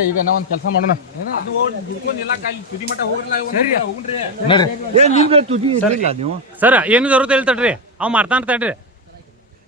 ಈ ಅಲ್ಲೇ ಕೆಲಸ ಮಾಡೋಣ. ಸರ್. ಏನು ಜರುತ್ತ ಹೇಳ್ತಾಡ್ರಿ ಅವ್ ಮಾಡ್ತಾ ತಡ್ರಿ.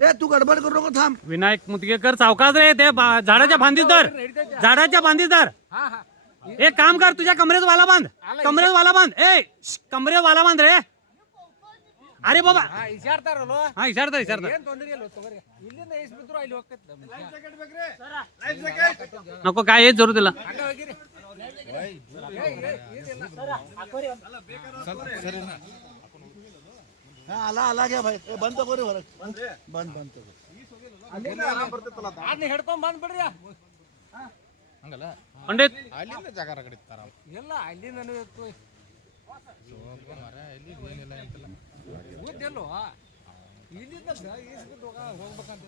ಏ तू गडबड करू नको थांब विनायक मुतगेकर सावकाश रे ते झाडाच्या एक काम कर तुझ्या कमरेत वाला बांध कमरेत वाला बांध ए श्श, कमरेत वाला बांध रे अरे बाबा ಹಾ ಇಶಾಡ್ತಾರಲ್ವ हा इशारता इशारता ಏನ್ ತೊಂದ್ರೆ ಇಲ್ಲ ತಗೋರಿ ಇಲ್ಲಿಂದ ಎಷ್ಟು ಬಿದ್ರು ಅಲ್ಲಿ ಹೋಗ್ತೈತೆ नको काय हेच जरूर तिला ಹಂಗ ಹೋಗಿರಿ हा आला आला घ्या भाई ए, बंद करू बरं बंद बंद करू ಅದನ್ನ ಹಿಡ್ಕೊಂಡ್ ಬಂದ್ಬಿಡ್ರಿ ಹಂಗಲ್ಲ? ಅಲ್ಲಿಂದ ಜಾಗ ರಗಡಿ ಇರ್ತಾರ ಎಲ್ಲ ಅಲ್ಲಿ ನನಗೆ ಮರ ಇಲ್ಲಿ ಏನಿಲ್ಲ ಅಂತಲ್ಲ. ಓದ್ದೆಲ್ಲೋ ಇಲ್ಲಿಂದ ಈಸ್ಬಿಟ್ಟು ಹೋಗ ಹೋಗ್ಬೇಕಂತ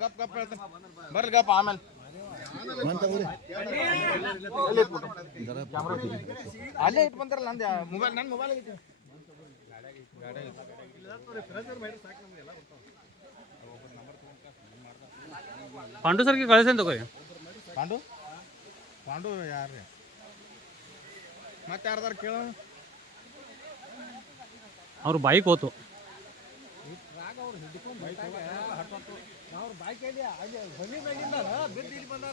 ಗಪ್ ಗಪ್ ಹೇಳ್ತಾನೆ. ಬರ್ರಿ ಗಪ್ ಆಮೇಲೆ. ಅಲ್ಲೇ ಇಟ್ಟು ಬಂತಾರಲ್ಲ ನಂದು ಮೊಬೈಲ್ ನನ್ನ ಮೊಬೈಲ್ ಐತಿ ಪಾಂಡು ಸರ್ಗೆ ಕಳಿಸೇನು ತಗೋ ಪಾಂಡು? ಪಾಂಡು ಯಾರ್ರಿ ಮತ್ತೆ ಯಾರ್ದಾರು ಕೇಳೋ. ಅವ್ರ ಬೈಕ್ ಹೋತು ಅವ್ರ ಬೈಕ್ ಅಲ್ಲಿ ಹೊಲಿ ಮೇಲಿಂದ ಬಿದ್ದಿಲ್ಲ.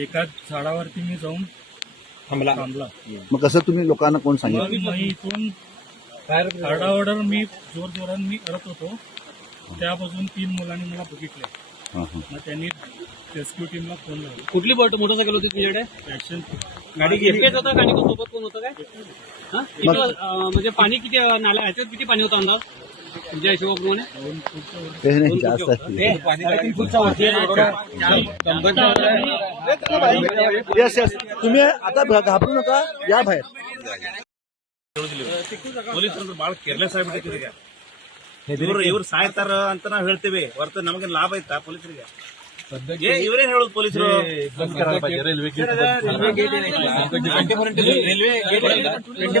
एका झाडावरती मी जाऊन थांबला. थांबला. मग कसं तुम्ही लोकांना कोण सांगितलं? मी इथून आरडाओरडर मी जोर जोरात मी करत होतो. त्या बाजून तीन मुलांनी मला बघितले. हा, हा. मग त्यांनी रेस्क्यू टीमला फोन लावला. कुठली बोट मोटरसायकल होती तुझ्याकडे? ऍक्शन गाडी एकटेच होता गाडी सोबत कोण होतं काय? हा? किती वा- अं, म्हणजे पाणी किती अं, नाल्या ह्याच्यात किती पाणी होतं अंदाज? ते नहीं जा सकते येस येस तुम्ही आता घाबरू नका या बाहेर ಪೊಲೀಸ್ ಬಹಳ ಕೇರ್ಲೆಸ್ ಆಗ್ಬಿಟ್ಟಿದೆ ಈಗ ಇವರು ಇವ್ರು ಸಾಯ್ತಾರ ಅಂತ ನಾವ್ ಹೇಳ್ತೀವಿ ಹೊರತು ನಮಗೆ ಲಾಭ ಐತಾ ಪೊಲೀಸರಿಗೆ ಇವ್ರೇನ್ ಹೇಳುದು ಪೊಲೀಸರು ರೈಲ್ವೆ ಗೇಟ್ ರೈಲ್ವೆ ಗೇಟ್